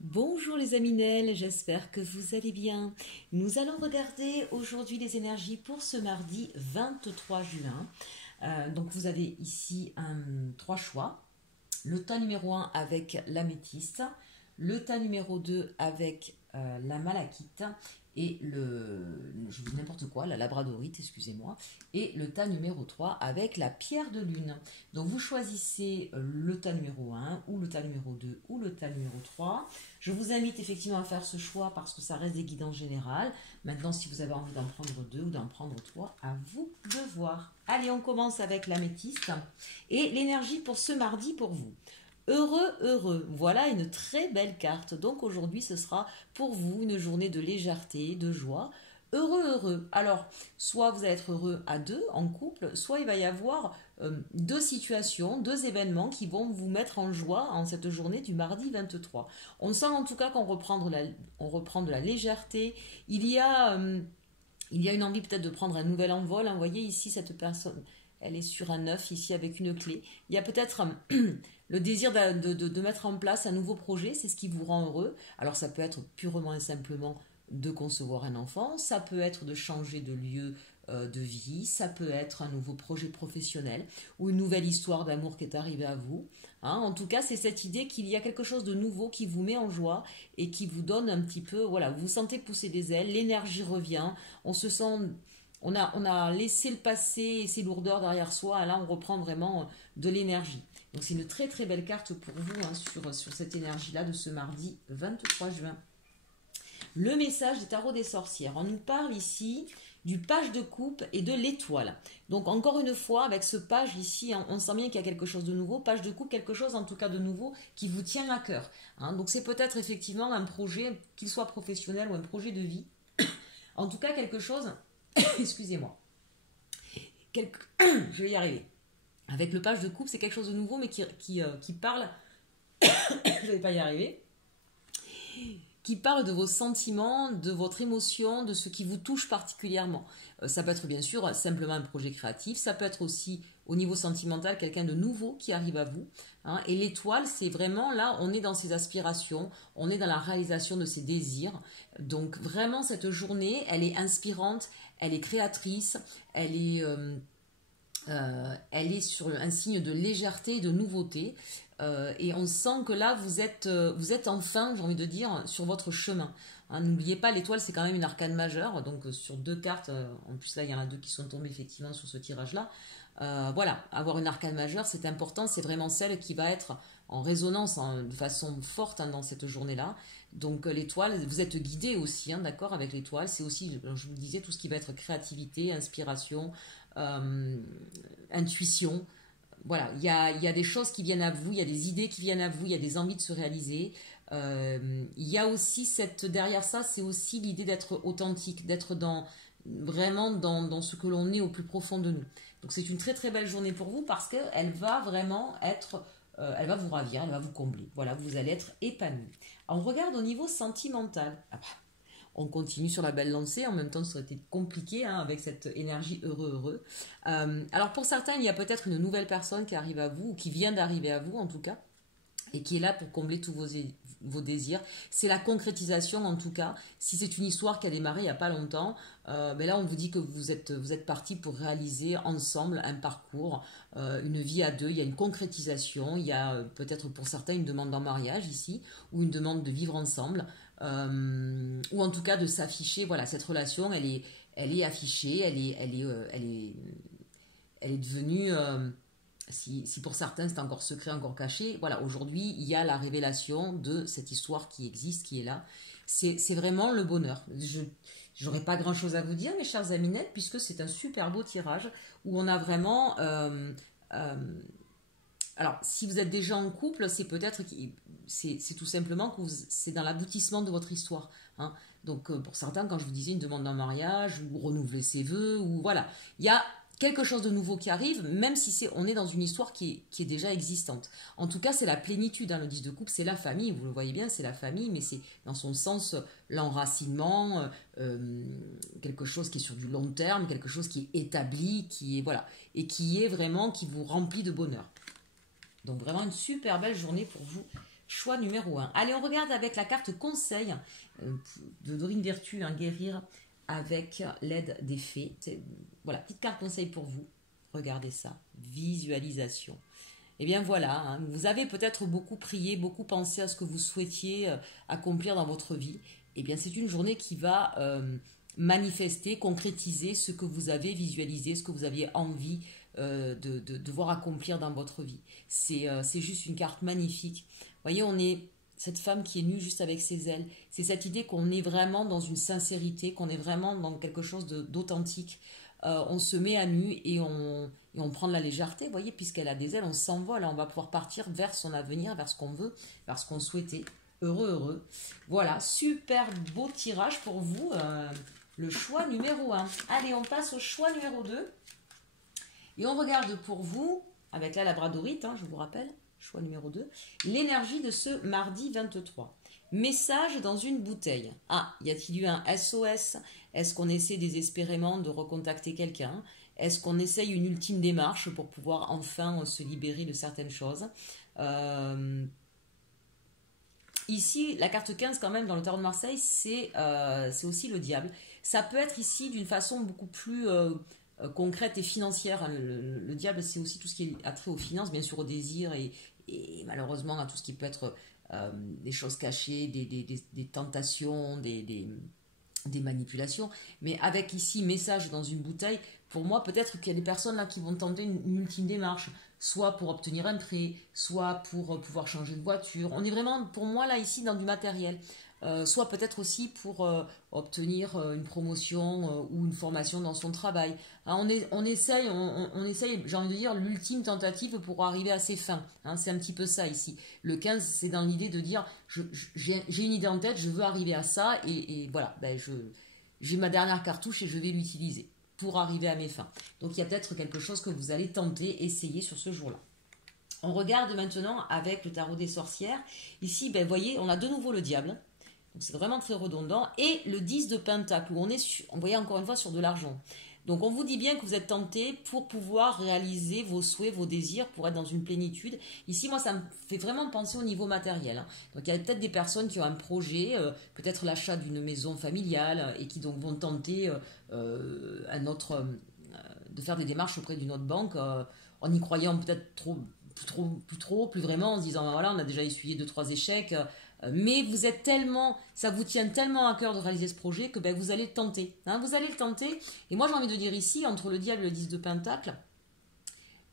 Bonjour les Aminelles, j'espère que vous allez bien. Nous allons regarder aujourd'hui les énergies pour ce mardi 23 juin. Donc vous avez ici trois choix. Le tas numéro 1 avec l'améthyste, le tas numéro 2 avec la malachite et je vous dis n'importe quoi, la labradorite, excusez-moi, et le tas numéro 3 avec la pierre de lune. Donc vous choisissez le tas numéro 1 ou le tas numéro 2 ou le tas numéro 3. Je vous invite effectivement à faire ce choix parce que ça reste des guidances générales. Maintenant, si vous avez envie d'en prendre 2 ou d'en prendre 3, à vous de voir. Allez, on commence avec l'améthyste et l'énergie pour ce mardi pour vous. Heureux, heureux, voilà une très belle carte. Donc aujourd'hui, ce sera pour vous une journée de légèreté, de joie. Heureux, heureux. Alors, soit vous allez être heureux à deux, en couple, soit il va y avoir deux situations, deux événements qui vont vous mettre en joie en cette journée du mardi 23. On sent en tout cas qu'on reprend de la légèreté. Il y a une envie peut-être de prendre un nouvel envol. Vous voyez ici, cette personne, elle est sur un œuf ici avec une clé. Il y a peut-être le désir de mettre en place un nouveau projet, c'est ce qui vous rend heureux. Alors ça peut être purement et simplement de concevoir un enfant, ça peut être de changer de lieu de vie, ça peut être un nouveau projet professionnel ou une nouvelle histoire d'amour qui est arrivée à vous. En tout cas, c'est cette idée qu'il y a quelque chose de nouveau qui vous met en joie et qui vous donne un petit peu, voilà, vous vous sentez pousser des ailes, l'énergie revient, on se sent... On a laissé le passé et ses lourdeurs derrière soi. Là, on reprend vraiment de l'énergie. Donc, c'est une très très belle carte pour vous sur cette énergie-là de ce mardi 23 juin. Le message des tarots des sorcières. On nous parle ici du page de coupe et de l'étoile. Donc, encore une fois, avec ce page ici, on sent bien qu'il y a quelque chose de nouveau. Page de coupe, quelque chose en tout cas de nouveau qui vous tient à cœur. Donc, c'est peut-être effectivement un projet, qu'il soit professionnel ou un projet de vie. En tout cas, quelque chose... Excusez-moi. Je vais y arriver. Avec le page de coupe, c'est quelque chose de nouveau, mais qui parle... Je ne vais pas y arriver. Qui parle de vos sentiments, de votre émotion, de ce qui vous touche particulièrement. Ça peut être bien sûr simplement un projet créatif, ça peut être aussi au niveau sentimental quelqu'un de nouveau qui arrive à vous. Et l'étoile, c'est vraiment là, on est dans ses aspirations, on est dans la réalisation de ses désirs. Donc vraiment cette journée, elle est inspirante, elle est créatrice, elle est sur un signe de légèreté et de nouveauté. Et on sent que là, vous êtes enfin, j'ai envie de dire, sur votre chemin. N'oubliez pas, l'étoile, c'est quand même une arcane majeure. Donc, sur deux cartes, en plus, là, il y en a deux qui sont tombées effectivement sur ce tirage-là. Voilà, avoir une arcane majeure, c'est important. C'est vraiment celle qui va être en résonance de façon forte dans cette journée-là. Donc, l'étoile, vous êtes guidé aussi, d'accord, avec l'étoile. C'est aussi, je vous le disais, tout ce qui va être créativité, inspiration, intuition. Voilà, il y a des choses qui viennent à vous, il y a des idées qui viennent à vous, il y a des envies de se réaliser. Il y a aussi derrière ça, c'est aussi l'idée d'être authentique, d'être vraiment dans ce que l'on est au plus profond de nous. Donc c'est une très très belle journée pour vous parce qu'elle va vraiment elle va vous ravir, elle va vous combler. Voilà, vous allez être épanoui. On regarde au niveau sentimental. On continue sur la belle lancée, en même temps ça aurait été compliqué avec cette énergie heureux. Alors pour certains, il y a peut-être une nouvelle personne qui arrive à vous, ou qui vient d'arriver à vous en tout cas, et qui est là pour combler tous vos désirs. C'est la concrétisation en tout cas. Si c'est une histoire qui a démarré il n'y a pas longtemps, là on vous dit que vous êtes partis pour réaliser ensemble un parcours, une vie à deux. Il y a une concrétisation, il y a peut-être pour certains une demande en mariage ici, ou une demande de vivre ensemble. Ou en tout cas de s'afficher. Voilà, cette relation, elle est affichée, elle est devenue. Si pour certains c'est encore secret, encore caché, voilà, aujourd'hui il y a la révélation de cette histoire qui existe, qui est là. C'est vraiment le bonheur. Je n'aurais pas grand chose à vous dire, mes chers aminettes, puisque c'est un super beau tirage où on a vraiment. Alors, si vous êtes déjà en couple, c'est peut-être c'est tout simplement que c'est dans l'aboutissement de votre histoire. Donc, pour certains, quand je vous disais une demande en mariage ou renouveler ses vœux, ou voilà, il y a quelque chose de nouveau qui arrive, même si on est dans une histoire qui est déjà existante. En tout cas, c'est la plénitude. Le 10 de coupe, c'est la famille. Vous le voyez bien, c'est la famille, mais c'est dans son sens l'enracinement, quelque chose qui est sur du long terme, quelque chose qui est établi, qui est voilà, et qui est vraiment qui vous remplit de bonheur. Donc vraiment une super belle journée pour vous choix numéro 1. Allez, on regarde avec la carte conseil de Dorine Virtue, guérir avec l'aide des fées. Voilà, petite carte conseil pour vous. Regardez ça, visualisation. Et bien voilà, vous avez peut-être beaucoup prié, beaucoup pensé à ce que vous souhaitiez accomplir dans votre vie. Et bien c'est une journée qui va manifester, concrétiser ce que vous avez visualisé, ce que vous aviez envie de voir accomplir dans votre vie. C'est juste une carte magnifique. Vous voyez, on est cette femme qui est nue juste avec ses ailes. C'est cette idée qu'on est vraiment dans une sincérité, qu'on est vraiment dans quelque chose d'authentique. On se met à nu et on prend de la légèreté, vous voyez, puisqu'elle a des ailes, on s'envole, on va pouvoir partir vers son avenir, vers ce qu'on veut, vers ce qu'on souhaitait. Heureux, heureux. Voilà, super beau tirage pour vous, le choix numéro 1. Allez, on passe au choix numéro 2. Et on regarde pour vous, avec la labradorite, je vous rappelle, choix numéro 2, l'énergie de ce mardi 23. Message dans une bouteille. Ah, y a-t-il eu un SOS? Est-ce qu'on essaie désespérément de recontacter quelqu'un? Est-ce qu'on essaye une ultime démarche pour pouvoir enfin se libérer de certaines choses? Ici, la carte 15 quand même dans le tarot de Marseille, c'est aussi le diable. Ça peut être ici d'une façon beaucoup plus concrète et financière. Le diable, c'est aussi tout ce qui est attrait aux finances, bien sûr au désir et malheureusement à tout ce qui peut être des choses cachées, des tentations, des manipulations. Mais avec ici message dans une bouteille, pour moi peut-être qu'il y a des personnes là qui vont tenter une ultime démarche, soit pour obtenir un prêt, soit pour pouvoir changer de voiture. On est vraiment pour moi là ici dans du matériel. Soit peut-être aussi pour obtenir une promotion ou une formation dans son travail. On essaye, j'ai envie de dire, l'ultime tentative pour arriver à ses fins. C'est un petit peu ça ici. Le 15, c'est dans l'idée de dire, j'ai une idée en tête, je veux arriver à ça, et voilà, j'ai ma dernière cartouche et je vais l'utiliser pour arriver à mes fins. Donc il y a peut-être quelque chose que vous allez tenter, essayer sur ce jour-là. On regarde maintenant avec le tarot des sorcières. Ici, vous voyez, on a de nouveau le diable. C'est vraiment très redondant. Et le 10 de pentacle, où on voyait encore une fois sur de l'argent. Donc on vous dit bien que vous êtes tenté pour pouvoir réaliser vos souhaits, vos désirs, pour être dans une plénitude. Ici, moi, ça me fait vraiment penser au niveau matériel. Donc il y a peut-être des personnes qui ont un projet, peut-être l'achat d'une maison familiale, et qui donc vont tenter de faire des démarches auprès d'une autre banque, en y croyant peut-être plus vraiment, en se disant, voilà, on a déjà essuyé 2-3 échecs, mais vous êtes tellement, ça vous tient tellement à cœur de réaliser ce projet que vous allez le tenter. Vous allez le tenter. Et moi, j'ai envie de dire ici, entre le diable et le 10 de pentacle,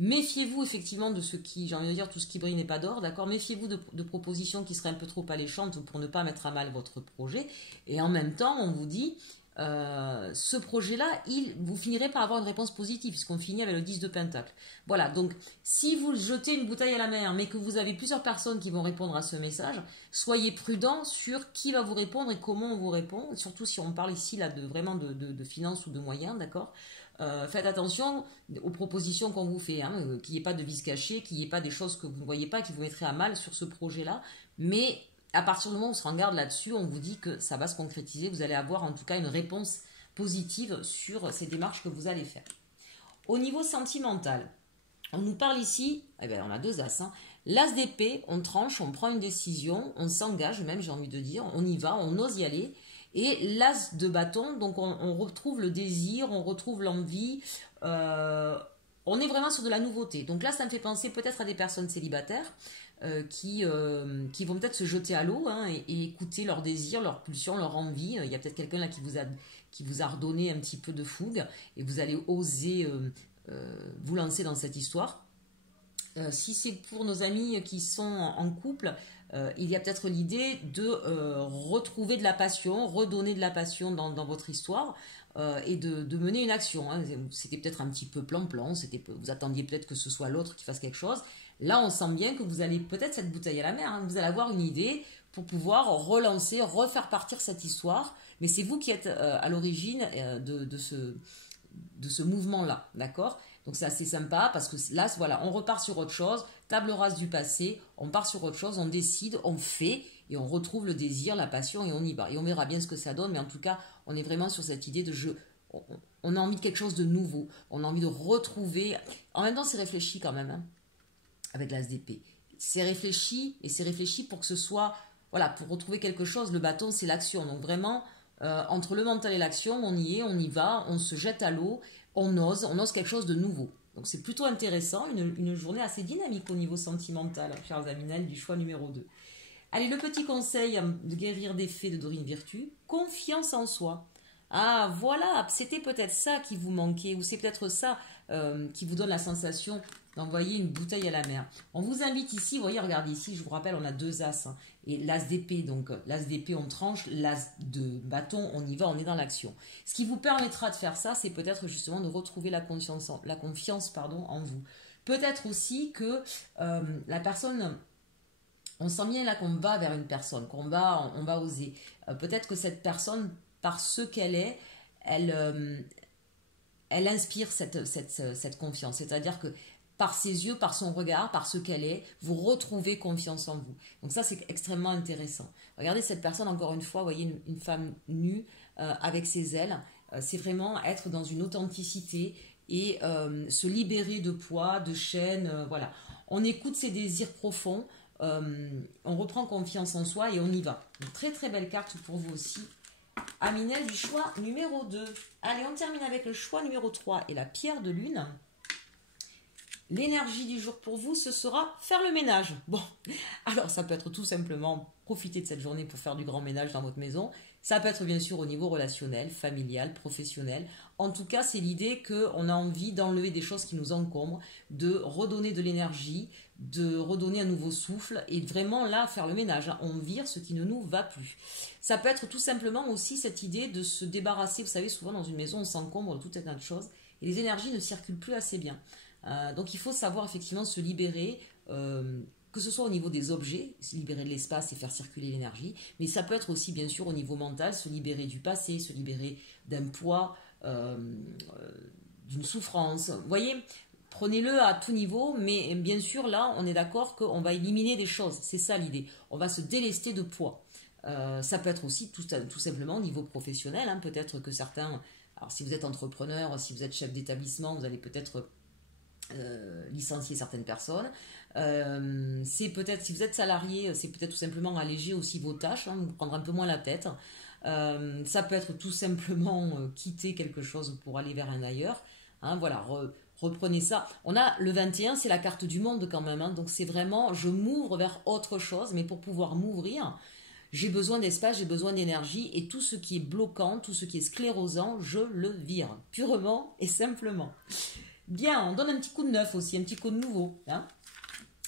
méfiez-vous effectivement de ce qui, j'ai envie de dire, tout ce qui brille n'est pas d'or, d'accord? Méfiez-vous de propositions qui seraient un peu trop alléchantes pour ne pas mettre à mal votre projet. Et en même temps, on vous dit, ce projet-là, vous finirez par avoir une réponse positive, puisqu'on finit avec le 10 de pentacle. Voilà, donc si vous jetez une bouteille à la mer, mais que vous avez plusieurs personnes qui vont répondre à ce message, soyez prudent sur qui va vous répondre et comment on vous répond, surtout si on parle ici là vraiment de finances ou de moyens, d'accord? Faites attention aux propositions qu'on vous fait, qu'il n'y ait pas de vices cachés, qu'il n'y ait pas des choses que vous ne voyez pas qui vous mettraient à mal sur ce projet-là, mais à partir du moment où on se regarde là-dessus, on vous dit que ça va se concrétiser, vous allez avoir en tout cas une réponse positive sur ces démarches que vous allez faire. Au niveau sentimental, on nous parle ici, on a 2 as, l'as d'épée, on tranche, on prend une décision, on s'engage même, j'ai envie de dire, on y va, on ose y aller. Et l'as de bâton, donc on retrouve le désir, on retrouve l'envie, on est vraiment sur de la nouveauté. Donc là, ça me fait penser peut-être à des personnes célibataires qui vont peut-être se jeter à l'eau et écouter leurs désirs, leurs pulsions, leur envie. Il y a peut-être quelqu'un là qui vous a redonné un petit peu de fougue et vous allez oser vous lancer dans cette histoire. Si c'est pour nos amis qui sont en couple, il y a peut-être l'idée de retrouver de la passion, redonner de la passion dans votre histoire et de mener une action. C'était peut-être un petit peu plan-plan, vous attendiez peut-être que ce soit l'autre qui fasse quelque chose. Là, on sent bien que vous allez peut-être cette bouteille à la mer, vous allez avoir une idée pour pouvoir relancer, refaire partir cette histoire, mais c'est vous qui êtes à l'origine de ce mouvement-là, d'accord? Donc c'est assez sympa parce que là, voilà, on repart sur autre chose, table rase du passé, on part sur autre chose, on décide, on fait et on retrouve le désir, la passion et on y va. Et on verra bien ce que ça donne, mais en tout cas, on est vraiment sur cette idée de jeu. On a envie de quelque chose de nouveau, on a envie de retrouver. En même temps, c'est réfléchi quand même, avec l'as d'épée. c'est réfléchi, et c'est réfléchi pour que ce soit, voilà, pour retrouver quelque chose. Le bâton, c'est l'action. Donc vraiment, entre le mental et l'action, on y est, on y va, on se jette à l'eau, on ose quelque chose de nouveau. Donc c'est plutôt intéressant, une journée assez dynamique au niveau sentimental, chers Aminel, du choix numéro 2. Allez, le petit conseil de guérir des faits de Dorine Virtue, confiance en soi. Ah, voilà, c'était peut-être ça qui vous manquait, ou c'est peut-être ça qui vous donne la sensation d'envoyer une bouteille à la mer. On vous invite ici, vous voyez, regardez ici, je vous rappelle, on a 2 as, hein, et l'as d'épée, donc l'as d'épée, on tranche, l'as de bâton, on y va, on est dans l'action. Ce qui vous permettra de faire ça, c'est peut-être justement de retrouver la confiance en vous. Peut-être aussi que la personne... On sent bien là qu'on va vers une personne, on va oser. Peut-être que cette personne, par ce qu'elle est, elle inspire cette confiance. C'est-à-dire que par ses yeux, par son regard, par ce qu'elle est, vous retrouvez confiance en vous. Donc ça, c'est extrêmement intéressant. Regardez cette personne, encore une fois, vous voyez une femme nue avec ses ailes. C'est vraiment être dans une authenticité et se libérer de poids, de chaînes. Voilà. On écoute ses désirs profonds. On reprend confiance en soi et on y va. Une très très belle carte pour vous aussi. Aminel du choix numéro 2. Allez, on termine avec le choix numéro 3 et la pierre de lune. L'énergie du jour pour vous, ce sera faire le ménage. Bon, alors ça peut être tout simplement profiter de cette journée pour faire du grand ménage dans votre maison. Ça peut être bien sûr au niveau relationnel, familial, professionnel. En tout cas, c'est l'idée qu'on a envie d'enlever des choses qui nous encombrent, de redonner de l'énergie, de redonner un nouveau souffle et vraiment là faire le ménage. On vire ce qui ne nous va plus. Ça peut être tout simplement aussi cette idée de se débarrasser. Vous savez, souvent dans une maison, on s'encombre de tout un tas de choses et les énergies ne circulent plus assez bien. Donc il faut savoir effectivement se libérer, que ce soit au niveau des objets, se libérer de l'espace et faire circuler l'énergie, mais ça peut être aussi bien sûr au niveau mental, se libérer du passé, se libérer d'un poids, d'une souffrance. Vous voyez, prenez-le à tout niveau, mais bien sûr là on est d'accord qu'on va éliminer des choses, c'est ça l'idée, on va se délester de poids. Ça peut être aussi tout simplement au niveau professionnel, hein. Peut-être que certains, alors si vous êtes entrepreneur, si vous êtes chef d'établissement, vous allez peut-être licencier certaines personnes. C'est peut-être, si vous êtes salarié, c'est peut-être tout simplement alléger aussi vos tâches, hein, vous prendre un peu moins la tête. Ça peut être tout simplement quitter quelque chose pour aller vers un ailleurs. Hein, voilà, reprenez ça. On a le 21, c'est la carte du monde quand même. Hein, donc c'est vraiment, je m'ouvre vers autre chose, mais pour pouvoir m'ouvrir, j'ai besoin d'espace, j'ai besoin d'énergie, et tout ce qui est bloquant, tout ce qui est sclérosant, je le vire, purement et simplement. Bien, on donne un petit coup de neuf aussi, un petit coup de nouveau. Hein.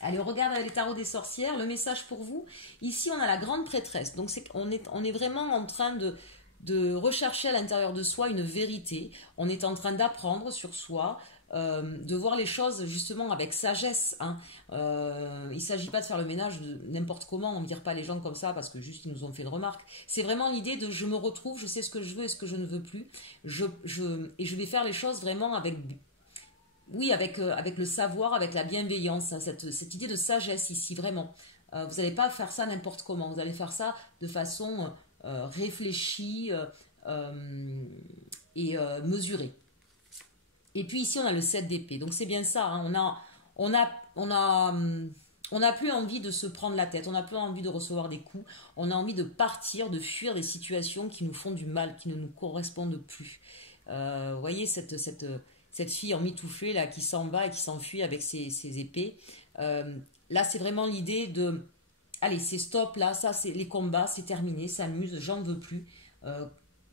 Allez, on regarde avec les tarots des sorcières, le message pour vous. Ici, on a la grande prêtresse. Donc, on est vraiment en train de rechercher à l'intérieur de soi une vérité. On est en train d'apprendre sur soi, de voir les choses justement avec sagesse. Hein. Il ne s'agit pas de faire le ménage de n'importe comment, on ne vire pas les gens comme ça parce que juste ils nous ont fait une remarque. C'est vraiment l'idée de je me retrouve, je sais ce que je veux et ce que je ne veux plus. Et je vais faire les choses vraiment avec... Oui, avec le savoir, avec la bienveillance, hein, cette idée de sagesse ici, vraiment. Vous n'allez pas faire ça n'importe comment, vous allez faire ça de façon réfléchie et mesurée. Et puis ici, on a le 7 d'épée, donc c'est bien ça, hein, on n'a plus envie de se prendre la tête, on n'a plus envie de recevoir des coups, on a envie de partir, de fuir des situations qui nous font du mal, qui ne nous correspondent plus. Vous voyez cette fille emmitouflée là qui s'en va et qui s'enfuit avec ses épées. Là, c'est vraiment l'idée de allez, c'est stop là, ça c'est les combats, c'est terminé, s'amuse, j'en veux plus.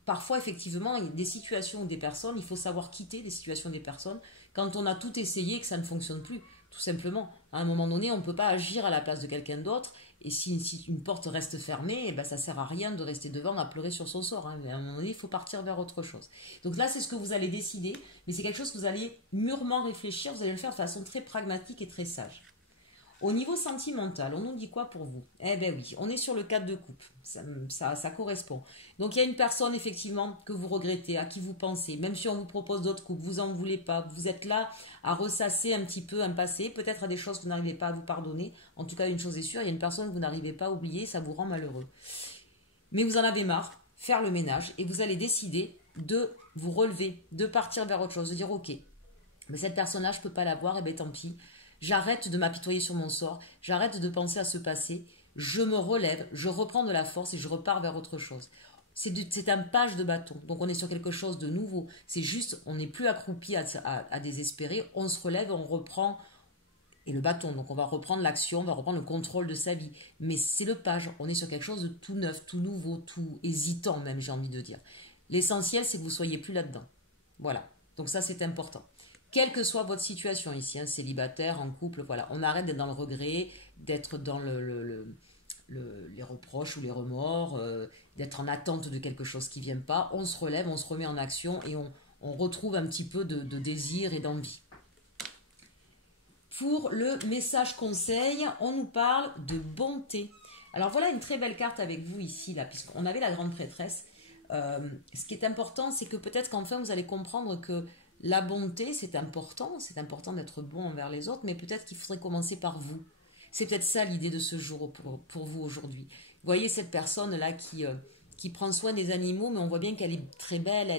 Parfois, effectivement, il y a des situations ou des personnes, il faut savoir quitter des situations des personnes quand on a tout essayé et que ça ne fonctionne plus, tout simplement. À un moment donné, on ne peut pas agir à la place de quelqu'un d'autre. Et si une porte reste fermée, eh ben, ça ne sert à rien de rester devant à pleurer sur son sort. Hein. À un moment donné, il faut partir vers autre chose. Donc là, c'est ce que vous allez décider, mais c'est quelque chose que vous allez mûrement réfléchir, vous allez le faire de façon très pragmatique et très sage. Au niveau sentimental, on nous dit quoi pour vous? Eh bien oui, on est sur le 4 de coupe, ça correspond. Donc il y a une personne effectivement que vous regrettez, à qui vous pensez, même si on vous propose d'autres coupes, vous en voulez pas, vous êtes là à ressasser un petit peu un passé, peut-être à des choses que vous n'arrivez pas à vous pardonner. En tout cas, une chose est sûre, il y a une personne que vous n'arrivez pas à oublier, ça vous rend malheureux. Mais vous en avez marre, faire le ménage, et vous allez décider de vous relever, de partir vers autre chose, de dire ok, mais cette personne-là, je ne peux pas la voir, et bien tant pis. J'arrête de m'apitoyer sur mon sort, j'arrête de penser à ce passé, je me relève, je reprends de la force et je repars vers autre chose. C'est un page de bâton, donc on est sur quelque chose de nouveau. C'est juste, on n'est plus accroupi à désespérer, on se relève, on reprend, et le bâton, donc on va reprendre l'action, on va reprendre le contrôle de sa vie. Mais c'est le page, on est sur quelque chose de tout neuf, tout nouveau, tout hésitant même, j'ai envie de dire. L'essentiel, c'est que vous ne soyez plus là-dedans. Voilà, donc ça c'est important. Quelle que soit votre situation ici, hein, célibataire, en couple, voilà, on arrête d'être dans le regret, d'être dans les reproches ou les remords, d'être en attente de quelque chose qui ne vient pas. On se relève, on se remet en action et on retrouve un petit peu de désir et d'envie. Pour le message conseil, on nous parle de bonté. Alors voilà une très belle carte avec vous ici, là, puisqu'on avait la grande prêtresse. Ce qui est important, c'est que peut-être qu'enfin vous allez comprendre que la bonté, c'est important d'être bon envers les autres, mais peut-être qu'il faudrait commencer par vous. C'est peut-être ça l'idée de ce jour pour vous aujourd'hui. Vous voyez cette personne-là qui prend soin des animaux, mais on voit bien qu'elle est très belle,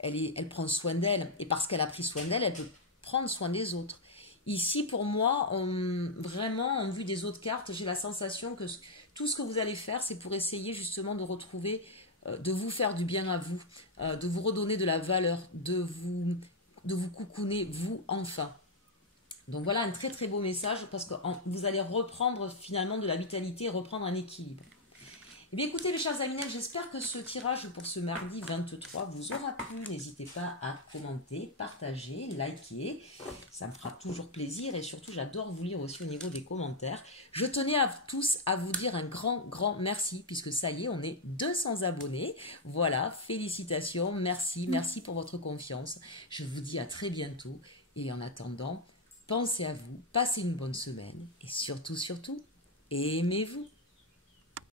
elle prend soin d'elle, et parce qu'elle a pris soin d'elle, elle peut prendre soin des autres. Ici, pour moi, vraiment, en vue des autres cartes, j'ai la sensation que tout ce que vous allez faire, c'est pour essayer justement de retrouver, de vous faire du bien à vous, de vous redonner de la valeur, de vous coucouner, vous, enfin. Donc voilà un très très beau message parce que vous allez reprendre finalement de la vitalité, reprendre un équilibre. Eh bien écoutez les chers amis, j'espère que ce tirage pour ce mardi 23 vous aura plu. N'hésitez pas à commenter, partager, liker. Ça me fera toujours plaisir et surtout j'adore vous lire aussi au niveau des commentaires. Je tenais à tous à vous dire un grand merci puisque ça y est, on est 200 abonnés. Voilà, félicitations, merci pour votre confiance. Je vous dis à très bientôt et en attendant, pensez à vous, passez une bonne semaine et surtout, aimez-vous.